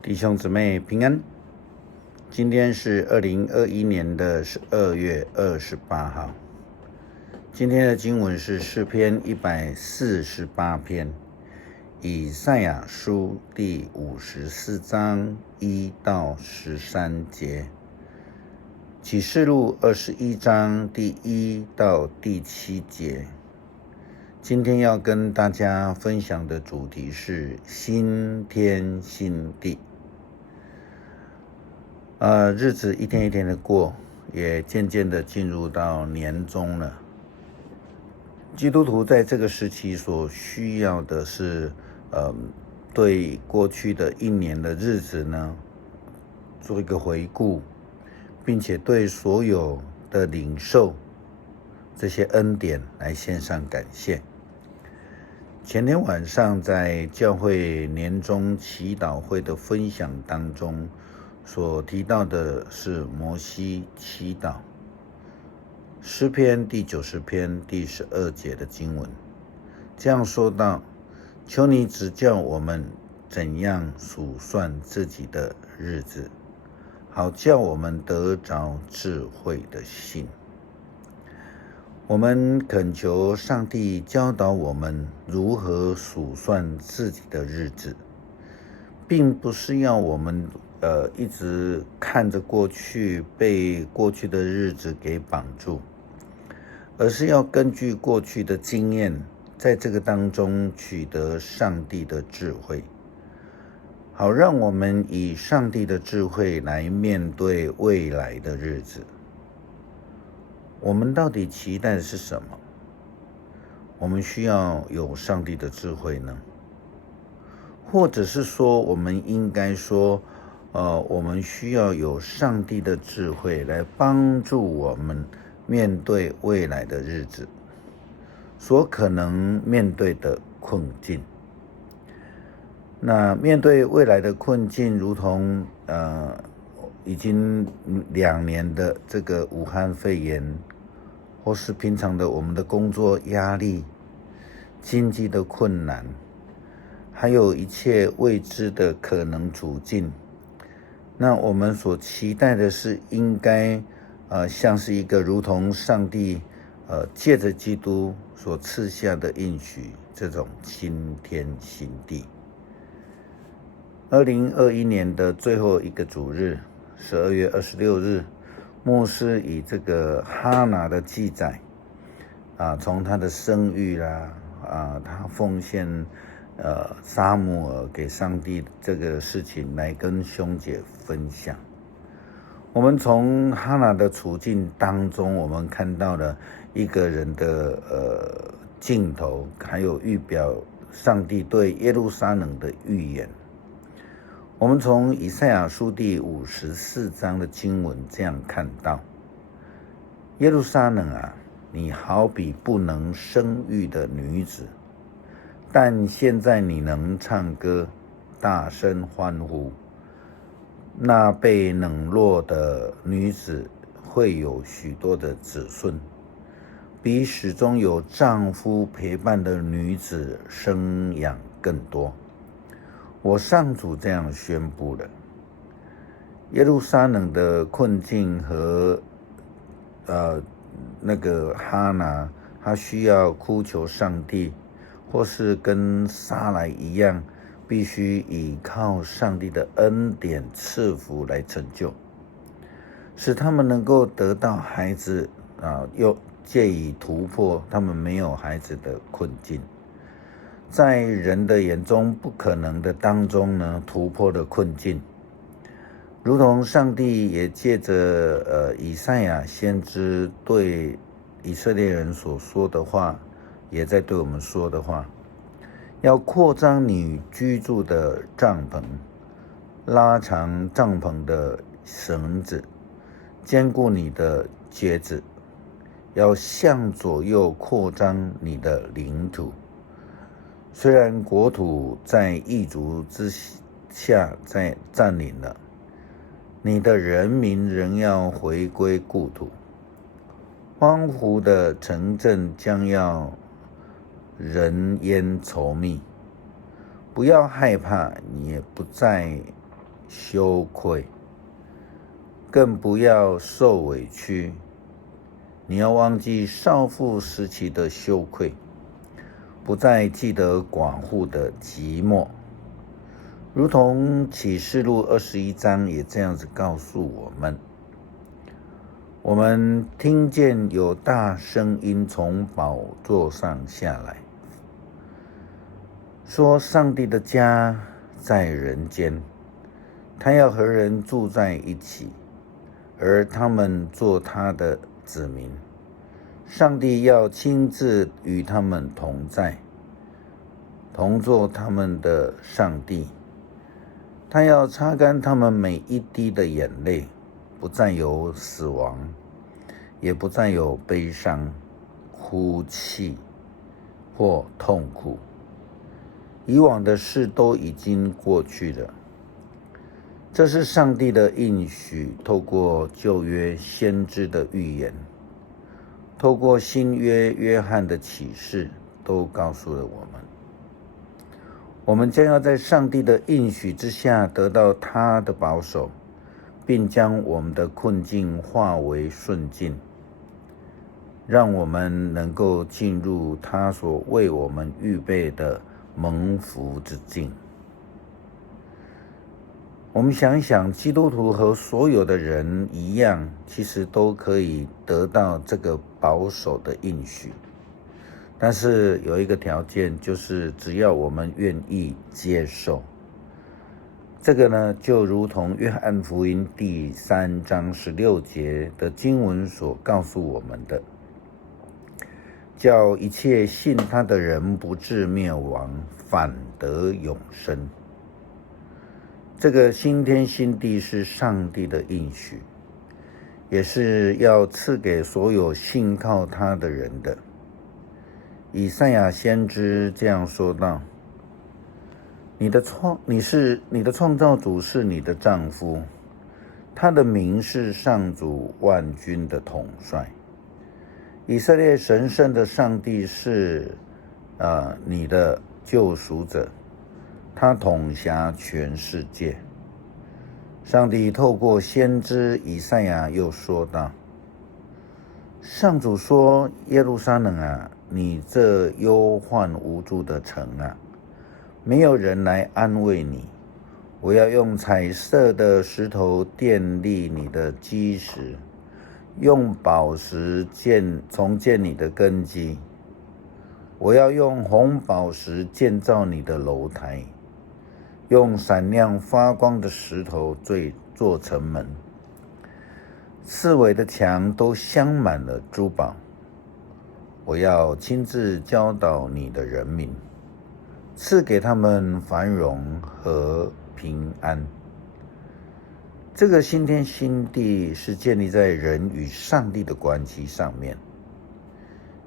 弟兄姊妹平安，今天是2021年的12月28号。今天的经文是诗篇148篇，以赛亚书第54章1到13节，启示录21章第1到第7节。今天要跟大家分享的主题是新天新地。日子一天一天的过，也渐渐的进入到年终了。基督徒在这个时期所需要的是，对过去的一年的日子呢，做一个回顾，并且对所有的领受这些恩典来献上感谢。前天晚上在教会年终祈祷会的分享当中，所提到的是摩西祈祷，诗篇第90篇第12节的经文，这样说道：求你指教我们怎样数算自己的日子，好叫我们得着智慧的心。我们恳求上帝教导我们如何数算自己的日子，并不是要我们一直看着过去，被过去的日子给绑住，而是要根据过去的经验，在这个当中取得上帝的智慧，好让我们以上帝的智慧来面对未来的日子。我们到底期待的是什么？我们需要有上帝的智慧呢？或者是说，我们应该说，我们需要有上帝的智慧来帮助我们面对未来的日子所可能面对的困境。那面对未来的困境，如同已经2年的这个武汉肺炎，或是平常的我们的工作压力、经济的困难，还有一切未知的可能处境，那我们所期待的是应该像是一个如同上帝借着基督所赐下的应许，这种新天新地。2021年的最后一个主日12月26日，牧师以这个哈拿的记载从他的生育啦他奉献撒母耳给上帝这个事情来跟兄姐分享。我们从哈拿的处境当中，我们看到了一个人的镜头，还有预表上帝对耶路撒冷的预言。我们从以赛亚书第54章的经文这样看到：耶路撒冷啊，你好比不能生育的女子，但现在你能唱歌，大声欢呼。那被冷落的女子会有许多的子孙，比始终有丈夫陪伴的女子生养更多。我上主这样宣布了。耶路撒冷的困境和那个哈拿，他需要哭求上帝，或是跟撒来一样，必须依靠上帝的恩典赐福来成就，使他们能够得到孩子又借以突破他们没有孩子的困境。在人的眼中不可能的当中呢，突破了困境，如同上帝也借着以赛亚先知对以色列人所说的话，也在对我们说的话：要扩张你居住的帐篷，拉长帐篷的绳子，坚固你的橛子，要向左右扩张你的领土。虽然国土在异族之下在占领了，你的人民仍要回归故土。荒芜的城镇将要人烟稠密，不要害怕，你也不再羞愧，更不要受委屈。你要忘记少妇时期的羞愧，不再记得寡妇的寂寞。如同启示录21章也这样子告诉我们，我们听见有大声音从宝座上下来，说上帝的家在人间，他要和人住在一起，而他们做他的子民。上帝要亲自与他们同在，同做他们的上帝。他要擦干他们每一滴的眼泪，不再有死亡，也不再有悲伤、哭泣或痛苦。以往的事都已经过去了。这是上帝的应许，透过旧约先知的预言，透过新约约翰的启示，都告诉了我们，我们将要在上帝的应许之下得到他的保守，并将我们的困境化为顺境，让我们能够进入他所为我们预备的蒙福之境。我们想一想，基督徒和所有的人一样，其实都可以得到这个保守的应许，但是有一个条件，就是只要我们愿意接受。这个呢，就如同约翰福音第3章16节的经文所告诉我们的，叫一切信他的人不至灭亡，反得永生。这个新天新地是上帝的应许，也是要赐给所有信靠他的人的。以赛亚先知这样说道：你的创造主是你的丈夫，他的名是上主万军的统帅。以色列神圣的上帝是你的救赎者，他统辖全世界。上帝透过先知以赛亚又说道：上主说，耶路撒冷啊，你这忧患无助的城啊，没有人来安慰你。我要用彩色的石头奠立你的基石，用宝石重建你的根基。我要用红宝石建造你的楼台，用闪亮发光的石头做城门，四围的墙都镶满了珠宝。我要亲自教导你的人民，赐给他们繁荣和平安。这个新天新地是建立在人与上帝的关系上面，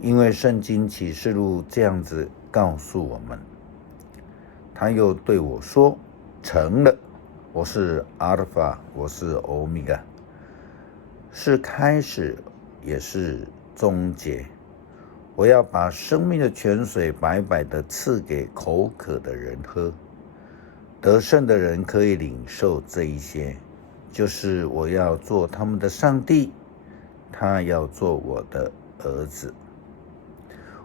因为圣经启示录这样子告诉我们。他又对我说：成了，我是阿尔法，我是欧米伽，是开始也是终结。我要把生命的泉水白白的赐给口渴的人喝。得胜的人可以领受这一些，就是我要做他们的上帝，他要做我的儿子。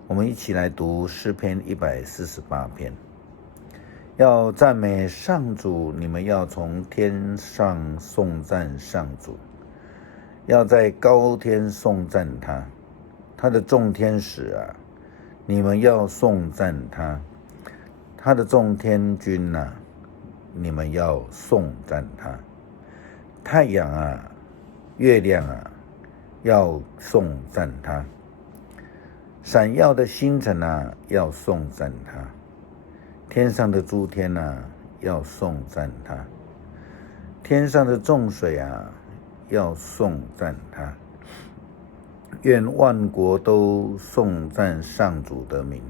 我们一起来读诗篇148篇。要赞美上主，你们要从天上颂赞上主，要在高天颂赞他，他的众天使啊，你们要颂赞他，他的众天军啊，你们要颂赞他，太阳啊，月亮啊，要颂赞他，闪耀的星辰啊，要颂赞他，天上的诸天啊，要颂赞他，天上的众水啊，要颂赞他。愿万国都颂赞上主的名，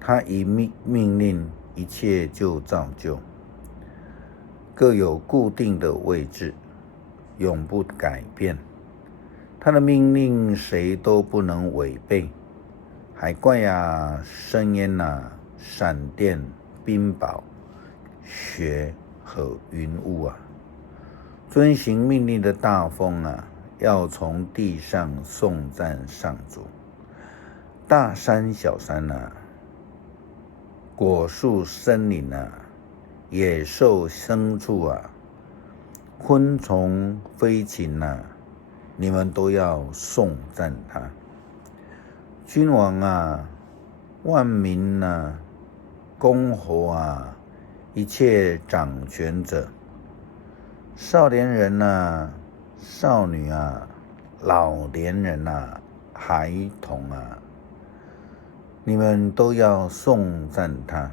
他一命令，一切就造就，各有固定的位置，永不改变。他的命令谁都不能违背。海怪啊，深渊啊，闪电、冰雹、雪和云雾啊，遵行命令的大风啊，要从地上颂赞上主。大山小山啊，果树森林啊，野兽牲畜啊，昆虫飞禽啊，你们都要颂赞他。君王啊，万民啊，公侯啊，一切掌权者，少年人啊，少女啊，老年人啊，孩童啊，你们都要颂赞他。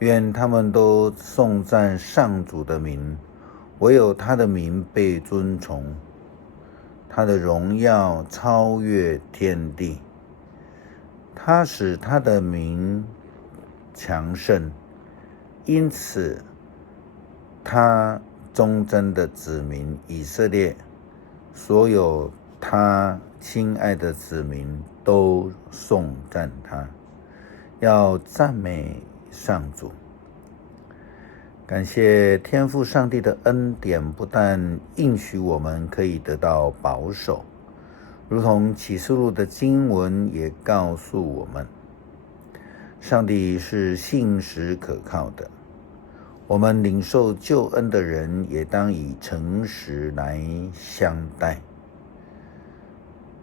愿他们都颂赞上主的名，唯有他的名被尊崇，他的荣耀超越天地。他使他的名强盛，因此他忠贞的子民以色列，所有他亲爱的子民都颂赞他，要赞美上主。感谢天父上帝的恩典，不但应许我们可以得到保守，如同启示录的经文也告诉我们，上帝是信实可靠的。我们领受救恩的人，也当以诚实来相待，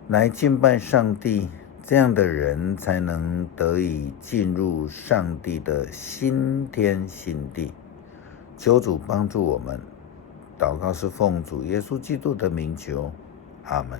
来敬拜上帝，这样的人才能得以进入上帝的新天新地。求主帮助我们，祷告是奉主耶稣基督的名求，阿们。